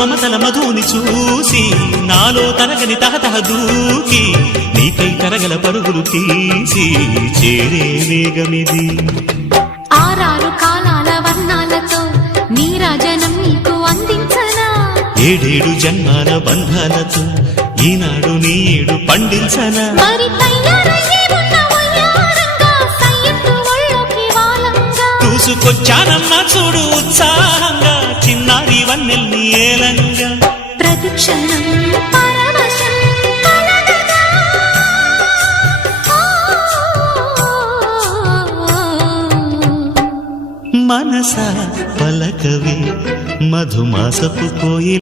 మమతల మధుని చూసి నాలో తరగని తహతహ దూకి నీకై తరగల పరుగులు తీసి చేరే వేగమిది. ఆరారు కాలాల వర్ణాలతో నీరాజనం నీకు అందించనా, ఏడేడు జన్మాల బంధాలతో ఈనాడు నీడు పండించనా. మరి తయారయ్యే ఉన్న వయ్యారంగా సయ్యత్తు ఒళ్ళోకి వాలంగా చూసుకొచ్చానమ్మా చూడు ఉత్సాహంగా చిన్నారి వన్నెల్ని ఏలంగా. ప్రతిక్షణం పరవశం కలగగా మనస పలకవే మధుమాసపు కోయి